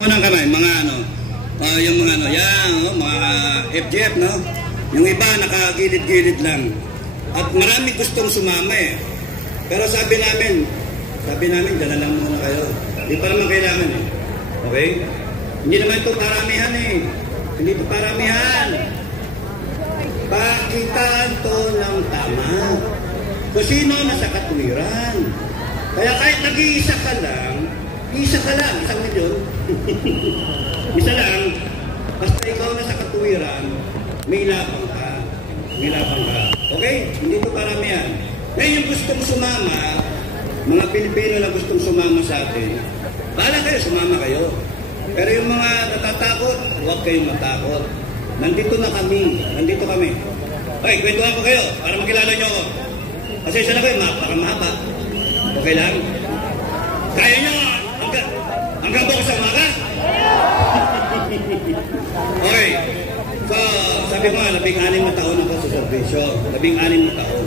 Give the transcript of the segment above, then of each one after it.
Unang kamay, mga ano, yung mga ano, yan, mga FGF, no? Yung iba nakagilid-gilid lang. At maraming gustong sumama eh. Pero sabi namin, dala lang muna kayo. Hindi pa naman kailangan eh. Okay? Hindi naman ito paramihan eh. Hindi ito paramihan. Pakitaan to ng tama. Kung sino nasa katwiran. Kaya kahit nag-iisa ka lang, isang milyon. Isa lang, basta ikaw na sa katuwiran, may lapang ka. Okay? Hindi ito paramihan. Ngayon yung gustong sumama, mga Pilipino na gustong sumama sa atin, bahala kayo, sumama kayo. Pero yung mga natatakot, huwag kayong matakot. Nandito kami. Okay, kwentuhan ko kayo para makilala nyo ako. Kasi isa na kayo, mahaba. Okay lang? Kaya nyo, hanggang bukas sa umaga? Okay. So, sabi ko nga, 16 na taon ako sa servisyo. 16 na taon.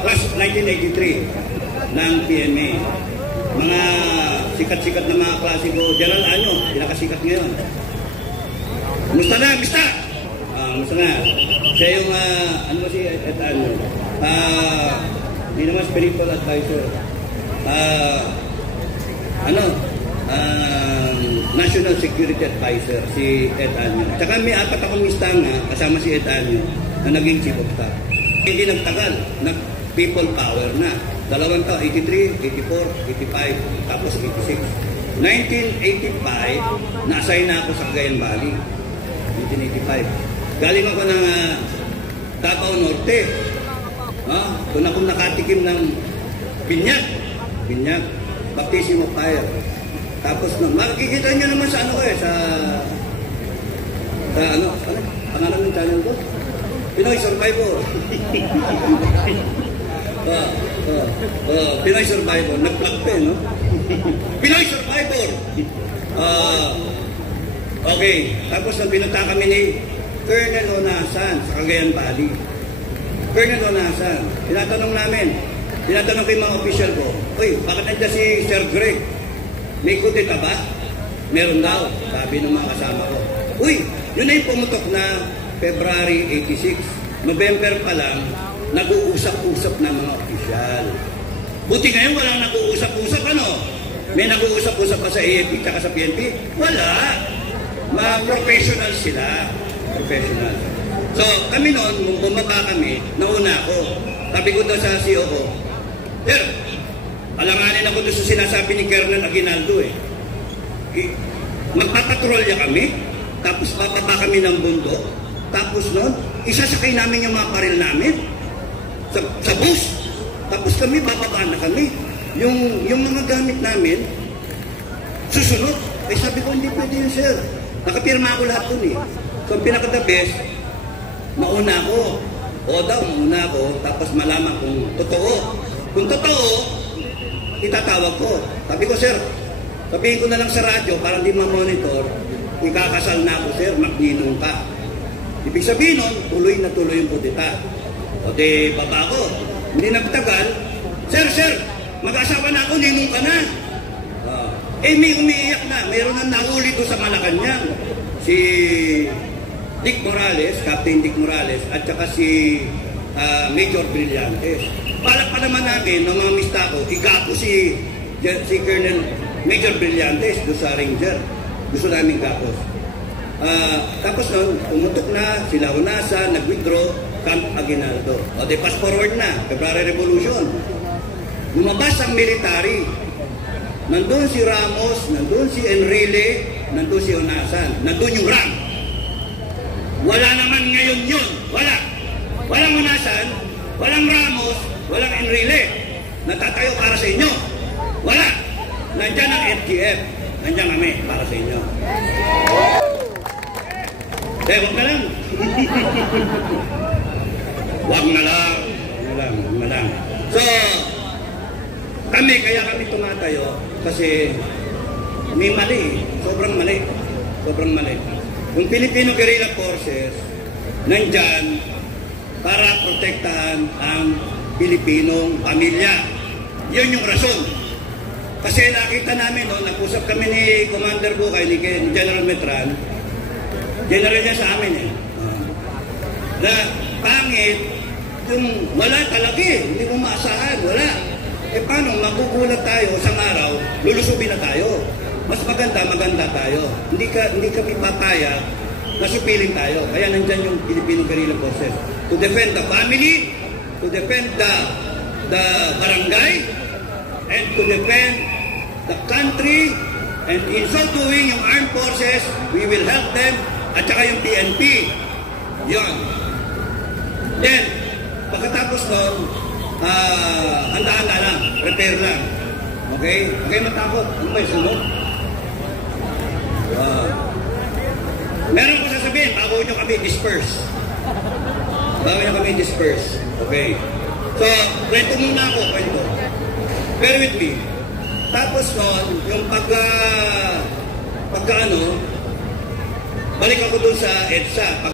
Plus 1983 ng PMA. Mga sikat-sikat na mga klase ko. General Anyo, pinakasikat ngayon. Musta na, Mista? Musta na. Siya yung, ano ba si Ed Anyo? Hindi naman spiritual advisor. National Security Advisor, si Ed Anyo. Tsaka may 4 akong mistanga, kasama si Ed Anyo, na naging chief of staff. Hindi nagtagal, people power na. 2 taon, 83, 84, 85, tapos 86. 1985, na-assign na ako sa Cagayan Valley. 1985. Galing ako ng Davao Norte. Doon ako nakatikim ng binyag, baptism of fire. Tapos makikita nyo naman sa ano sa pangalan ng channel ko? Pinoy Survivor. Pinoy Survivor. Nag-plug pa no? Pinoy Survivor. Okay. Tapos nang pinunta kami ni Colonel Onasan sa Cagayan Valley. Colonel Onasan. Tinatanong ko yung mga official ko, uy, bakit nandiyan si Sir Greg? May kudeta ba? Meron daw, sabi ng mga kasama ko. Uy, yun na yung pumutok na February 86. November pa lang, nag-uusap-usap na mga official. Buti ngayon walang nag-uusap-usap, ano? May nag-uusap-usap pa sa AFP at sa PNP? Wala. Mga professional sila. Professional. So, kami noon, nung bumaba kami, nauna ako. Sabi ko daw sa CEO ko, Sir, alanganin ako doon sa sinasabi ni Colonel Aguinaldo eh. Magpapatrolya kami, tapos bababa kami ng bundok, tapos noon, isasakay namin yung mga paril namin sa bus. Tapos kami, bababa na kami. Yung mga gamit namin, susunod. Eh sabi ko, hindi pwede yun, sir. Nakapirma ako lahat dun eh. So, pinaka-the best, mauna ako. Mauna ako, tapos malaman kung totoo. Kung totoo, itatawag ko. Sabi ko, sir, sabihin ko na lang sa radyo para hindi ma-monitor, ikakasal na ako, sir, magninong ka. Ibig sabihin nun, tuloy na tuloy yung kudeta. O di, baba ko. Hindi nagtagal, sir, mag-asawa na ako, ninong ka na. May umiiyak na. Mayroon na nahuli doon sa Malacanang. Si Dick Morales, Captain Dick Morales, at saka si Major Brillantes. Balak pa naman namin, ng mga mista ko, igapo si Colonel Major Brillantes doon sa Ranger. Gusto namin gapos. Tapos noon, umutok na, sila Unasa, nag-withdraw, Camp Aguinaldo. O di, fast forward na, February Revolution. Lumabas ang military. Nandun si Ramos, nandun si Enrile, nandun si Unasan. Nandun yung rank. Wala naman ngayon yun. Wala. Walang Unasan, walang Ramos, walang Enrile. Natatayo para sa inyo. Wala. Nandyan ang FGF. Nandyan kami para sa inyo. Huwag na lang. Huwag na lang. So, kaya kami tumatayo kasi may mali. Sobrang mali. Yung Filipino Guerrilla Forces, nandyan para protektahan ang Pilipinong pamilya. Yun yung rason. Kasi nakita namin, no, nag-usap kami ni Commander Bukay, ni General Metran, general niya sa amin na pangit, yung wala talaga hindi mo maasahan, wala. Paano, magugulat tayo isang araw, lulusubin na tayo. Mas maganda tayo. Hindi kami papaya na supiling tayo. Kaya nandyan yung Filipino Guerrilla Forces. To defend the family, to defend the barangay, and to defend the country, and in so doing, yung armed forces, we will help them, at saka yung PNP. Yun. Then, pagkatapos nun, handa-handa lang, prepare lang. Okay? Okay, matakot. Ano ba yung sunod? Meron ko sasabihin, bago nyo kami disperse. Bago nyo kami disperse. Okay? So, kwento muna ako, kwento. Bear with me. Tapos nun, yung pagka balik ako dun sa EDSA.